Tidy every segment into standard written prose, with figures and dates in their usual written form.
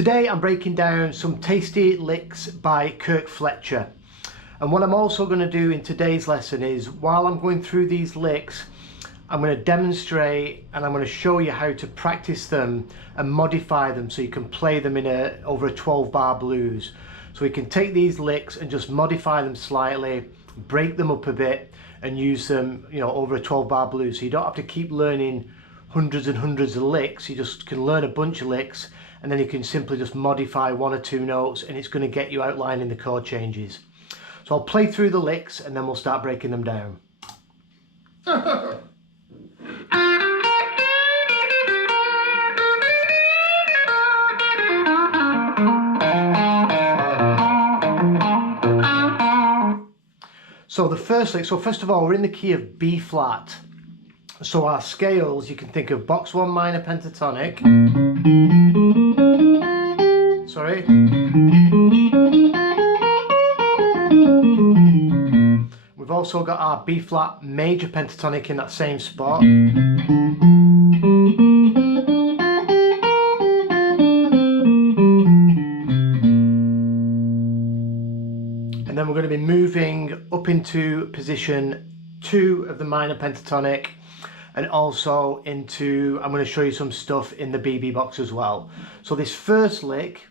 Today I'm breaking down some tasty licks by Kirk Fletcher. And what I'm also going to do in today's lesson is, while I'm going through these licks, I'm going to demonstrate and I'm going to show you how to practice them and modify them so you can play them in over a 12-bar blues. So we can take these licks and just modify them slightly, break them up a bit and use them, over a 12-bar blues. So you don't have to keep learning hundreds and hundreds of licks. You just can learn a bunch of licks and then you can simply just modify one or two notes and it's going to get you outlining the chord changes. So I'll play through the licks and then we'll start breaking them down. So the first lick, first of all, we're in the key of B flat. So our scales, you can think of box 1 minor pentatonic. Sorry. We've also got our B flat major pentatonic in that same spot. And then we're going to be moving up into position 2 of the minor pentatonic and also into, I'm going to show you some stuff in the BB box as well. So this first lick,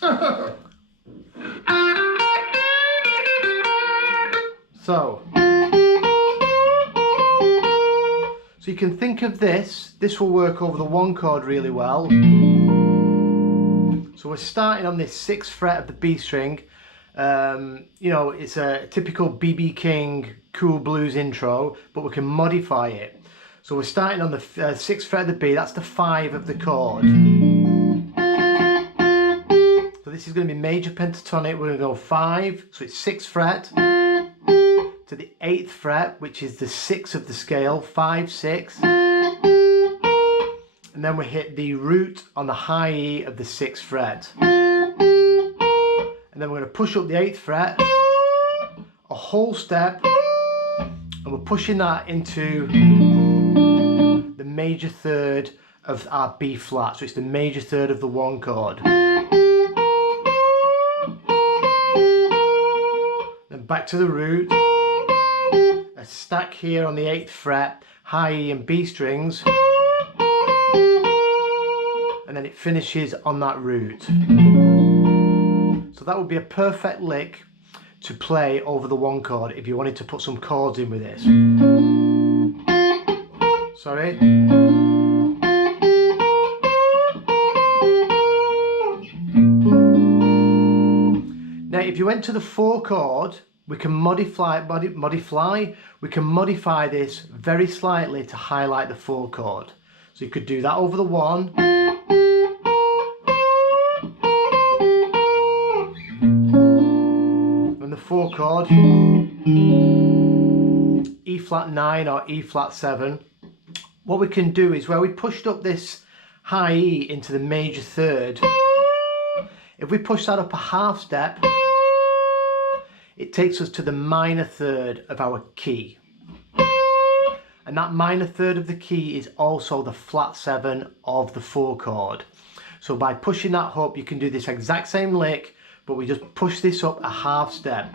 so you can think of this will work over the 1 chord really well. So we're starting on this 6th fret of the B string. It's a typical BB King cool blues intro, but we can modify it. So we're starting on the 6th fret of the B, that's the 5 of the chord. So this is going to be major pentatonic, we're going to go 5, so it's 6th fret to the 8th fret, which is the 6 of the scale, 5, 6. And then we hit the root on the high E of the 6th fret. And then we're going to push up the 8th fret, a whole step, and we're pushing that into the major third of our B flat. So it's the major third of the 1 chord. Then back to the root, a stack here on the 8th fret, high E and B strings. And then it finishes on that root. So that would be a perfect lick to play over the 1 chord if you wanted to put some chords in with this. Sorry. Now if you went to the 4 chord, we can modify this very slightly to highlight the 4 chord. So you could do that over the 1. And the 4 chord, E flat 9 or E flat 7. What we can do is, where we pushed up this high E into the major third, if we push that up a half step, it takes us to the minor third of our key. And that minor third of the key is also the flat 7 of the 4 chord. So by pushing that up, you can do this exact same lick, but we just push this up a half step.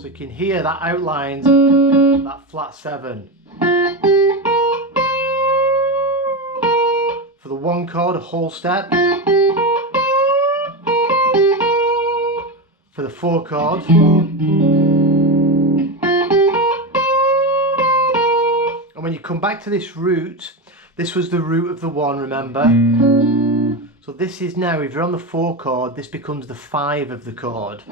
So you can hear that outlines that flat 7. For the 1 chord, a whole step. For the 4 chord. And when you come back to this root, this was the root of the 1, remember? So this is now, if you're on the 4 chord, this becomes the 5 of the chord.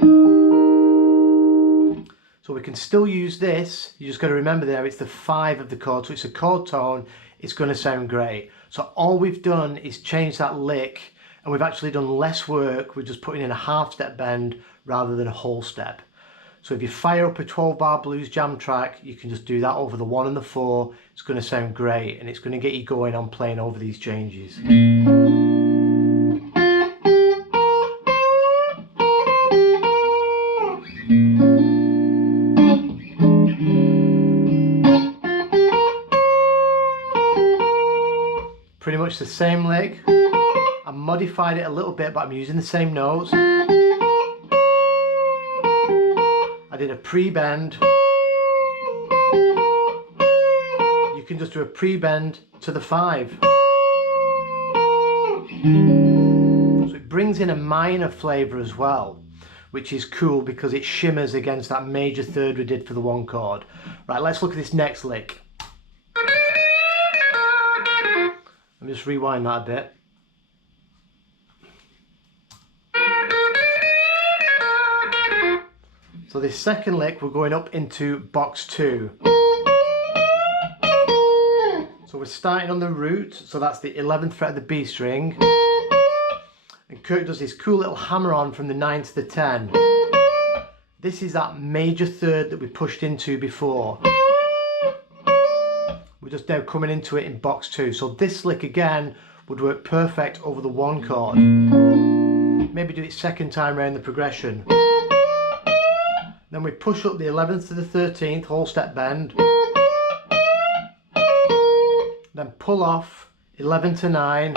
So we can still use this, you just got to remember there, it's the 5 of the chord, so it's a chord tone, it's going to sound great. So all we've done is change that lick, and we've actually done less work, we're just putting in a half step bend rather than a whole step. So if you fire up a 12-bar blues jam track, you can just do that over the 1 and the 4. It's going to sound great and it's going to get you going on playing over these changes. the same lick. I modified it a little bit, but I'm using the same notes. I did a pre-bend. You can just do a pre-bend to the 5. So it brings in a minor flavour as well, which is cool because it shimmers against that major third we did for the 1 chord. Right, let's look at this next lick. Let me just rewind that a bit. So this second lick, we're going up into box 2. So we're starting on the root, so that's the 11th fret of the B string. And Kirk does this cool little hammer on from the 9 to the 10. This is that major third that we pushed into before. We're just now coming into it in box 2. So this lick again would work perfect over the 1 chord. Maybe do it second time around the progression. Then we push up the 11th to the 13th, whole step bend. Then pull off 11 to 9,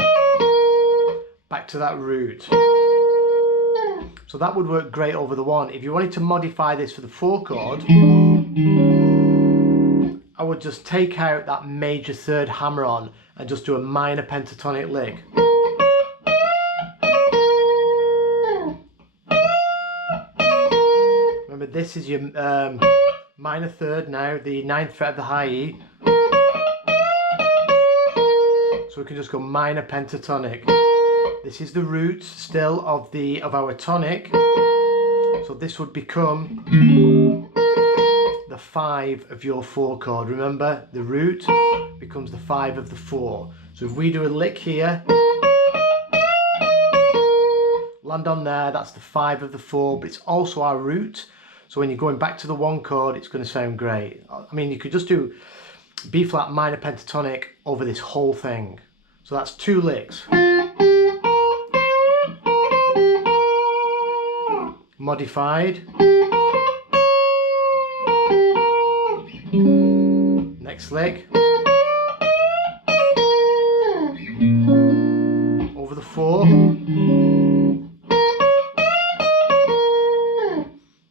back to that root. So that would work great over the 1. If you wanted to modify this for the 4 chord, I would just take out that major third hammer on and just do a minor pentatonic lick. Remember, this is your minor third now, the 9th fret of the high E. So we can just go minor pentatonic. This is the root still of our tonic. So this would become the 5 of your 4 chord. Remember, the root becomes the 5 of the 4. So if we do a lick here, land on there, that's the 5 of the 4, but it's also our root. So when you're going back to the 1 chord, it's going to sound great. I mean, you could just do B flat minor pentatonic over this whole thing. So that's 2 licks. Modified. Next lick. Over the 4.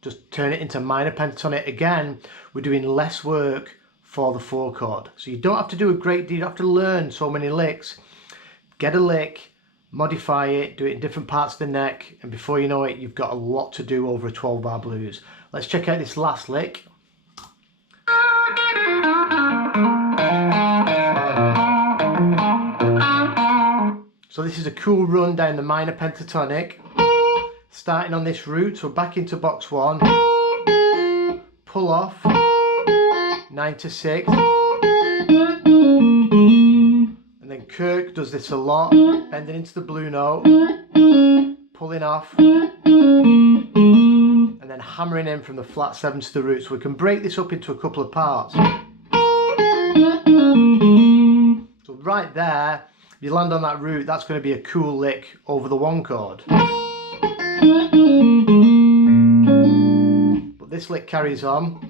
Just turn it into minor pentatonic. Again, we're doing less work for the 4 chord. So you don't have to do a great deal, you don't have to learn so many licks. Get a lick, modify it, do it in different parts of the neck, and before you know it, you've got a lot to do over a 12-bar blues. Let's check out this last lick. So this is a cool run down the minor pentatonic, starting on this root, so back into box 1, pull off, 9 to 6, and then Kirk does this a lot, bending into the blue note, pulling off, and then hammering in from the flat 7 to the root. So we can break this up into a couple of parts. So right there, if you land on that root, that's going to be a cool lick over the 1 chord. But this lick carries on.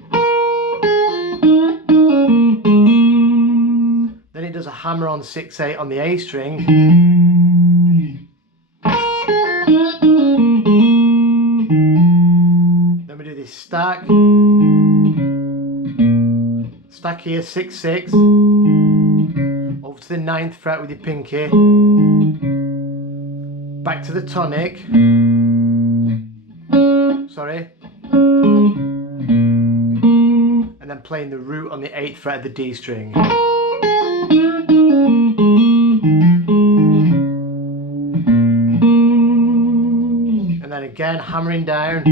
Then it does a hammer on 6/8 on the A string. Then we do this stack. Stack here, 6/6. Over to the 9th fret with your pinky. Back to the tonic. Sorry. And then playing the root on the 8th fret of the D string. And then again hammering down.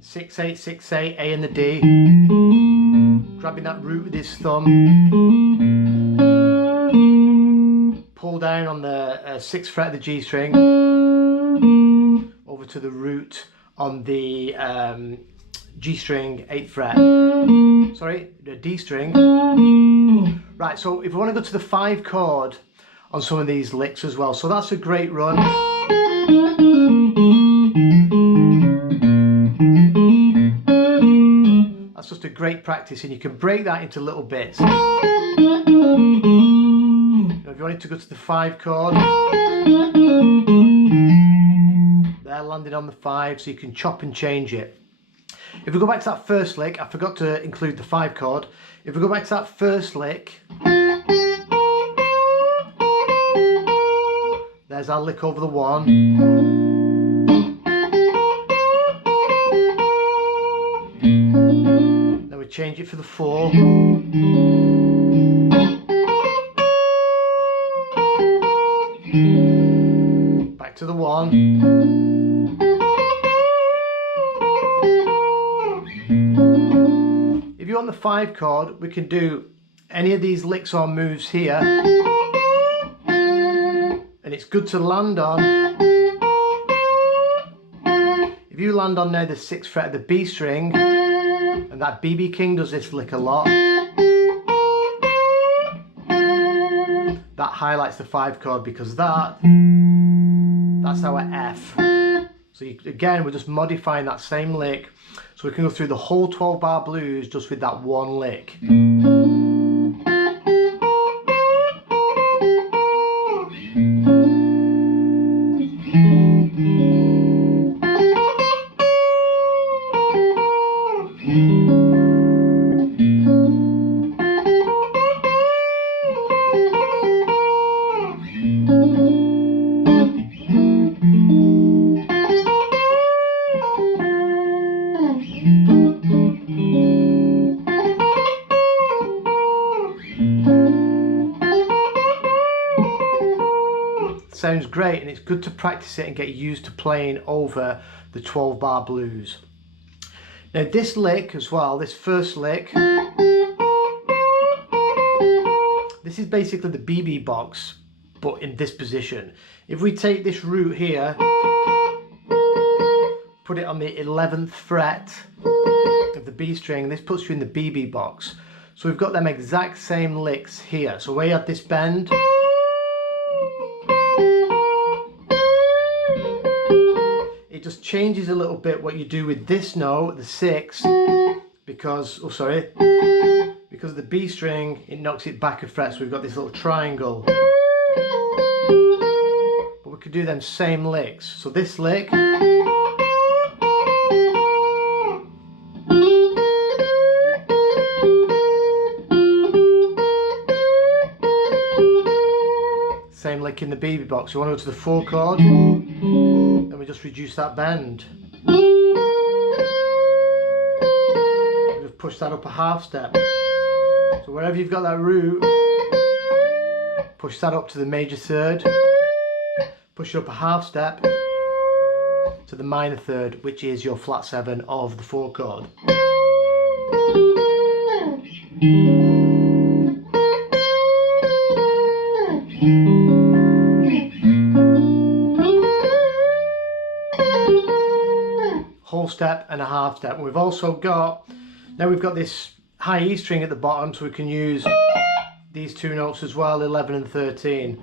6/8, 6/8, A and the D. Grabbing that root with his thumb. Pull down on the 6th fret of the G string. Over to the root on the G string, 8th fret. Sorry, the D string. Right, so if we want to go to the 5 chord on some of these licks as well, so that's a great run. That's just a great practice, and you can break that into little bits. If you wanted to go to the 5 chord, they're landing on the 5, so you can chop and change it. If we go back to that first lick, I forgot to include the 5 chord. If we go back to that first lick, there's our lick over the 1. Then we change it for the 4. Back to the 1. If you want the 5 chord, we can do any of these licks or moves here, and it's good to land on. If you land on now the 6th fret of the B string, and that BB King does this lick a lot, that highlights the 5 chord, because that's our F. So again, we're just modifying that same lick, so we can go through the whole 12 bar blues just with that one lick. Sounds great, and it's good to practice it and get used to playing over the 12 bar blues. Now this lick as well, this first lick, this is basically the BB box but in this position. If we take this root here, put it on the 11th fret of the B string, this puts you in the BB box. So we've got them exact same licks here. So we have this bend, it just changes a little bit what you do with this note, the 6, because, because of the B string, it knocks it back a fret, so we've got this little triangle. But we could do them same licks. So this lick, same lick in the BB box. You want to go to the 4 chord, then we just reduce that bend. We just push that up a half step. So wherever you've got that root, push that up to the major 3rd, push it up a half step to the minor 3rd, which is your flat 7 of the 4 chord. Whole step and a half step. And we've also got, now we've got this high E string at the bottom, so we can use these 2 notes as well, 11 and 13.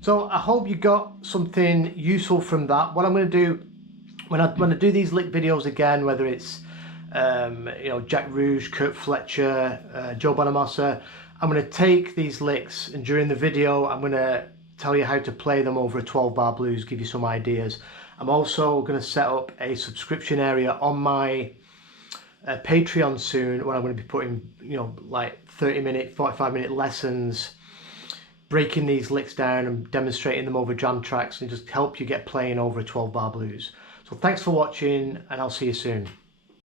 So I hope you got something useful from that. What I'm going to do when I do these lick videos again, whether it's Jack Rouge, Kirk Fletcher, Joe Bonamassa, I'm going to take these licks, and during the video I'm going to tell you how to play them over a 12 bar blues, give you some ideas. I'm also going to set up a subscription area on my Patreon soon, where I'm going to be putting like 30-minute, 45-minute lessons, breaking these licks down and demonstrating them over jam tracks, and just help you get playing over a 12 bar blues. So thanks for watching, and I'll see you soon.